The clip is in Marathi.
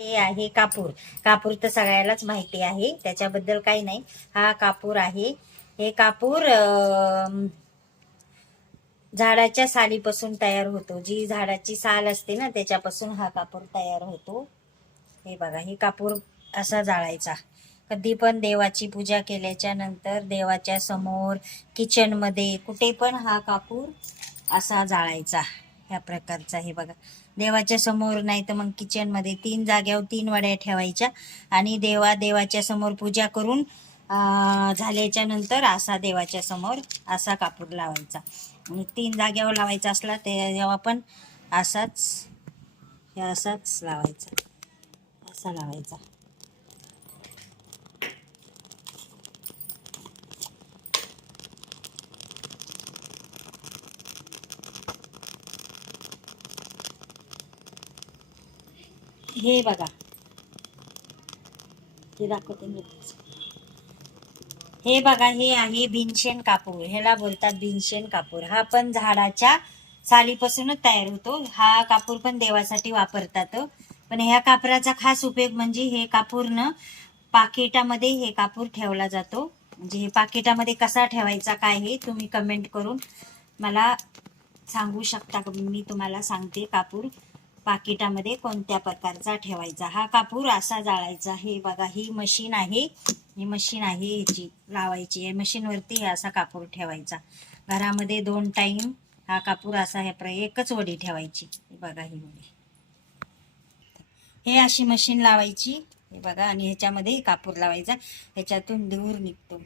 हे आहे कापूर. कापूर तर सगळ्यालाच माहिती आहे. त्याच्याबद्दल काही नाही. हा कापूर आहे. हे कापूर झाडाच्या सालीपासून तयार होतो. जी झाडाची साल असते ना त्याच्यापासून हा कापूर तयार होतो. हे बघा हे कापूर असा जाळायचा. कधी पण देवाची पूजा केल्याच्यानंतर देवाच्या समोर किचनमध्ये कुठे पण हा कापूर असा जाळायचा. ह्या प्रकारचा हे बघा. देवाच्या समोर नाही तर मग किचनमध्ये तीन जाग्यावर तीन वड्या ठेवायच्या आणि देवा देवाच्या समोर पूजा करून झाल्याच्यानंतर असा देवाच्या समोर असा कापूर लावायचा. आणि तीन जाग्यावर लावायचा असला ते जेव्हा पण असाच हे असाच लावायचा. असा लावायचा. हे बघा. हे दाखवते मी. हे बघा हे आहे भिनशेन कापूर. ह्याला बोलतात भिनशेन कापूर. हा पण झाडाच्या सालीपासूनच तयार होतो. हा कापूर पण देवासाठी वापरतात. पण ह्या कापराचा खास उपयोग म्हणजे हे कापूर न पाकिटामध्ये हे कापूर ठेवला जातो. म्हणजे हे पाकिटामध्ये कसा ठेवायचा काय हे तुम्ही कमेंट करून मला सांगू शकता का? मी तुम्हाला सांगते कापूर. पाकिटामध्ये कोणत्या प्रकारचा ठेवायचा? हा कापूर असा जाळायचा हे बघा ही मशीन आहे. ही मशीन आहे ह्याची लावायची. या मशीनवरती हे असा कापूर ठेवायचा. घरामध्ये दोन टाईम हा कापूर असा हे प्र एकच वडी ठेवायची. बघा ही वडी. हे अशी मशीन लावायची. हे बघा आणि ह्याच्यामध्ये कापूर लावायचा. ह्याच्यातून धूर निघतो.